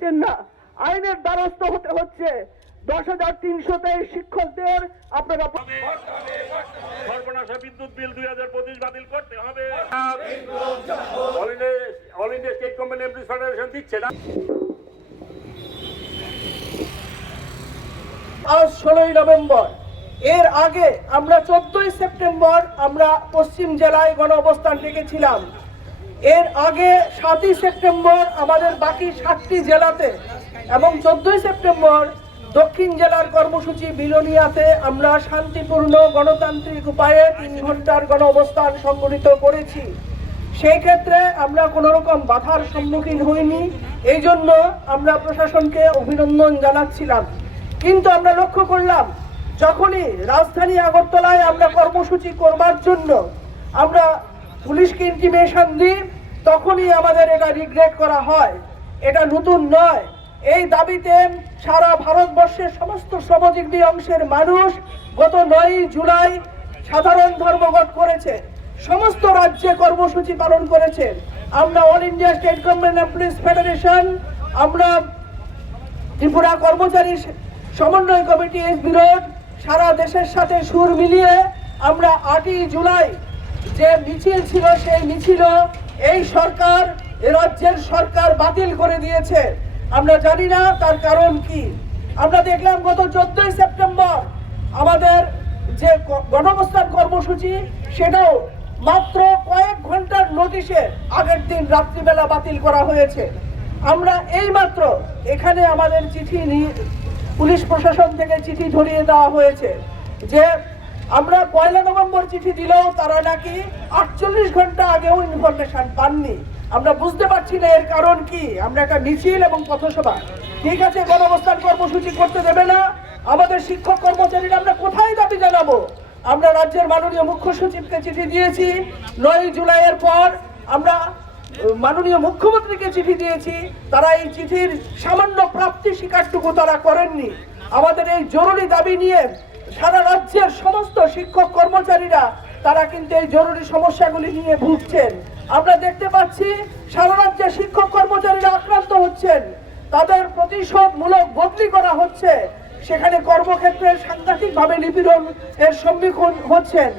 শুনছেন না। আইনের দ্বারস্থ হতে হচ্ছে। দশ হাজার তিনশো তেইশ শিক্ষকদের আপনারা সর্বনাশা বিদ্যুৎ বিল দুই হাজার পঁচিশ বাতিল করতে হবে। All India all India state company employees federation দিচ্ছে না। আজ ষোলোই নভেম্বর। এর আগে আমরা চোদ্দই সেপ্টেম্বর আমরা পশ্চিম জেলায় গণ অবস্থান ডেকেছিলাম। এর আগে সাতই সেপ্টেম্বর আমাদের বাকি সাতটি জেলাতে এবং চোদ্দই সেপ্টেম্বর দক্ষিণ জেলার কর্মসূচি বিলোনিয়াতে আমরা শান্তিপূর্ণ গণতান্ত্রিক উপায়ে তিন ঘণ্টার গণ অবস্থান সংগঠিত করেছি। সেই ক্ষেত্রে আমরা কোনো রকম বাধার সম্মুখীন হইনি, এই জন্য আমরা প্রশাসনকে অভিনন্দন জানাচ্ছিলাম। কিন্তু আমরা লক্ষ্য করলাম, যখনই রাজধানী আগরতলায় আমরা কর্মসূচি করবার জন্য আমরা পুলিশকে ইন্টিমেশন দিই, তখনই আমাদের এটা রিগ্রেট করা হয়। এটা নতুন নয়। এই দাবিতে সারা ভারতবর্ষের সমস্ত শ্রমজীবী অংশের মানুষ গত নয় জুলাই সাধারণ ধর্মঘট করেছে। সমস্ত রাজ্যে কর্মসূচি পালন করেছে। আমরা all India state government employees federation আমরা ত্রিপুরা কর্মচারী সমন্বয় কমিটি এস বিরোধ, সারা দেশের সাথে সুর মিলিয়ে আমরা আটই জুলাই যে মিছিল ছিল সেই মিছিল এই সরকার রাজ্যের সরকার বাতিল করে দিয়েছে। আমরা জানি না তার কারণ কি। আমরা দেখলাম গত চোদ্দই সেপ্টেম্বর আমাদের যে গণঅবস্থান কর্মসূচি, সেটাও মাত্র কয়েক ঘণ্টার নোটিশে আগের দিন রাত্রিবেলা বাতিল করা হয়েছে। আমরা এই মাত্র এখানে আমাদের চিঠি নিয়ে পুলিশ প্রশাসন থেকে চিঠি ধরিয়ে দেওয়া হয়েছে যে আমরা পয়লা নভেম্বর চিঠি দিলেও তারা নাকি আটচল্লিশ ঘণ্টা আগেও ইনফরমেশন পাননি। আমরা বুঝতে পারছি না এর কারণ কি। আমরা একটা মিছিল এবং পথসভা। ঠিক আছে গণঅবস্থান কর্মসূচি করতে দেবে না। আমাদের শিক্ষক কর্মচারীরা আমরা কোথায় দাবি জানাব? আমরা রাজ্যের মাননীয় মুখ্য সচিবকে চিঠি দিয়েছি। নয় জুলাইয়ের পর আমরা মাননীয় মুখ্যমন্ত্রীকে চিঠি দিয়েছি। তারা এই চিঠির সামান্য প্রাপ্তি স্বীকারটুকু তারা করেননি। আমাদের এই জরুরি দাবি নিয়ে সারা রাজ্যের সমস্ত শিক্ষক কর্মচারীরা, তারা কিন্তু এই জরুরি সমস্যাগুলি নিয়ে ভুগছেন। আমরা দেখতে পাচ্ছি, সারা রাজ্যের শিক্ষক কর্মচারীরা আক্রান্ত হচ্ছেন। তাদের প্রতিশোধমূলক বদলি করা হচ্ছে। সেখানে কর্মক্ষেত্রে সাংঘাতিকভাবে নিপীড়ন এর সম্মুখীন হচ্ছেন।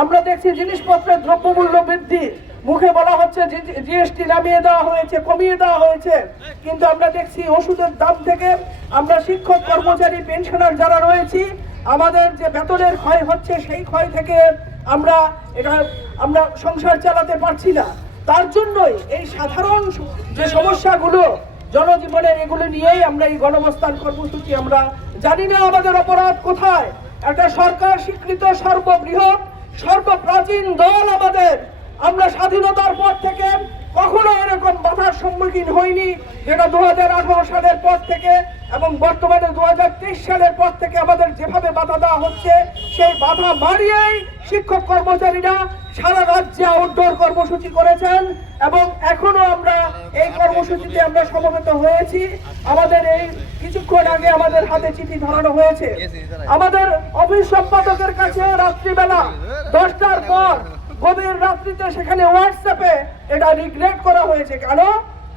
আমরা দেখছি জিনিসপত্রের দ্রব্যমূল্য বৃদ্ধি। মুখে বলা হচ্ছে জিএসটি নামিয়ে দেওয়া হয়েছে, কমিয়ে দেওয়া হয়েছে। কিন্তু আমরা দেখছি ওষুধের দাম থেকে আমরা শিক্ষক কর্মচারী, পেনশনার যারা রয়েছি আমাদের যে বেতনের ক্ষয় হচ্ছে, সেই ক্ষয় থেকে আমরা এটা, আমরা সংসার চালাতে পারছি না। তার জন্যই এই সাধারণ যে সমস্যাগুলো জনজীবনের এগুলো নিয়েই আমরা এই গণবস্থান কর্মসূচি আমরা জানি না আমাদের অপরাধ কোথায়। একটা সরকার স্বীকৃত সর্ববৃহৎ, সর্বপ্রাচীন দল আমাদের। আমরা স্বাধীনতার পর থেকে কখনো এরকম বাধার সম্মুখীন হইনি যেটা দু সালের পর থেকে এবং বর্তমানে দু সালের পর থেকে আমাদের যেভাবে বাধা দেওয়া হচ্ছে, সেই বাধা মারিয়েই শিক্ষক কর্মচারীরা সারা রাজ্যে আউটডোর কর্মসূচি করেছেন এবং এখনও আমরা এই কর্মসূচিতে আমরা সমবেত হয়েছি। আমাদের এই কিছুক্ষণ আগে আমাদের হাতে চিঠি ধরানো হয়েছে। আমাদের অফিস সম্পাদকের কাছে রাত্রিবেলা দশটার পর গভীর রাত্রিতে সেখানে হোয়াটসঅ্যাপে এটা রিগ্রেট করা হয়েছে। কেন?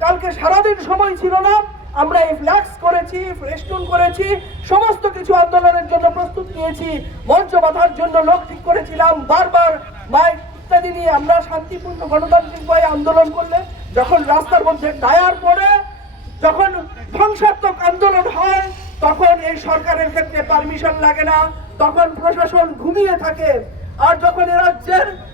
কালকে সারাদিন সময় ছিল না। আমরা এই ফ্ল্যাক্স করেছি ফেস্টুন করেছি, সমস্ত কিছু আন্দোলনের জন্য প্রস্তুত নিয়েছি। মঞ্চ বাঁধার জন্য লোক ঠিক করেছিলাম। বারবার মাইক ইত্যাদি নিয়ে আমরা শান্তিপূর্ণ গণতান্ত্রিক উপায়ে আন্দোলন করলে, যখন রাস্তার মধ্যে টায়ার পড়ে, যখন ধ্বংসাত্মক আন্দোলন হয়, তখন এই সরকারের ক্ষেত্রে পারমিশন লাগে না। তখন প্রশাসন ঘুমিয়ে থাকে। আর যখন এ রাজ্যের যারা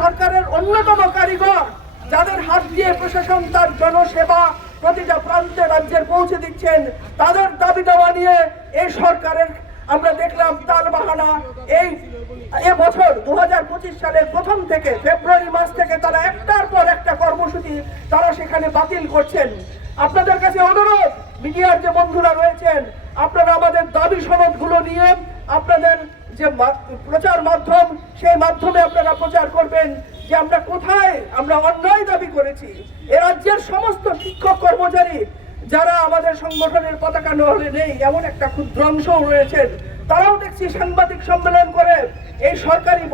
সরকারের অন্যতম কারিগর, যাদের হাত দিয়ে প্রশাসন তার জনসেবা প্রতিটা প্রান্তে রাজ্যের পৌঁছে দিচ্ছেন, তাদের দাবি দেওয়া নিয়ে এই সরকারের আমরা দেখলাম তাল বাহানা। এই এবছর দু হাজার পঁচিশ সালের প্রথম থেকে ফেব্রুয়ারি মাস থেকে তারা একটার পর একটা কর্মসূচি তারা সেখানে বাতিল করছেন। আপনাদের কাছে অনুরোধ, মিডিয়ার যে বন্ধুরা রয়েছেন, আপনারা আমাদের দাবি সনদগুলো নিয়ে আপনাদের যে প্রচার মাধ্যম, সেই মাধ্যমে আপনারা প্রচার করবেন যে আমরা কোথায়, আমরা অন্যায় দাবি করেছি। এ রাজ্যের সমস্ত শিক্ষক কর্মচারী যারা আমাদের সংগঠনের পতাকা নহলে নেই, এমন একটা ক্ষুদ্র অংশও রয়েছেন, তারাও দেখছি সাংবাদিক সম্মেলন করে এই সরকারি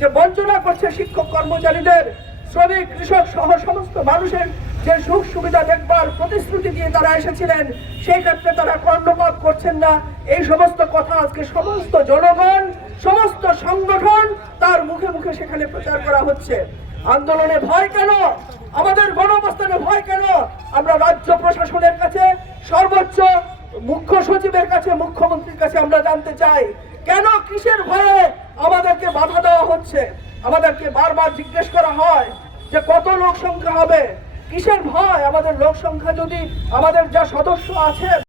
যে বঞ্চনা করছে শিক্ষক কর্মচারীদের, শ্রমিক, কৃষক সহ সমস্ত মানুষের যে সুখ সুবিধা দেখবার প্রতিশ্রুতি দিয়ে তারা এসেছিলেন, সেই ক্ষেত্রে তারা কর্ণপাত করছেন না। এই সমস্ত কথা আজকে সমস্ত জনগণ, সমস্ত সংগঠন তার মুখে মুখে সেখানে প্রচার করা হচ্ছে। আন্দোলনে ভয় কেন? আমাদের গণঅবস্থানে ভয় কেন? আমরা রাজ্য প্রশাসনের কাছে, সর্বোচ্চ মুখ্য সচিবের কাছে, মুখ্যমন্ত্রীর কাছে আমরা জানতে চাই, কেন কিসের ভয়ে আমাদেরকে বাধা দেওয়া হচ্ছে? আমাদেরকে বারবার জিজ্ঞেস করা হয় যে কত লোক সংখ্যা হবে? কিসের ভয়? আমাদের লোক সংখ্যা যদি আমাদের যা সদস্য আছে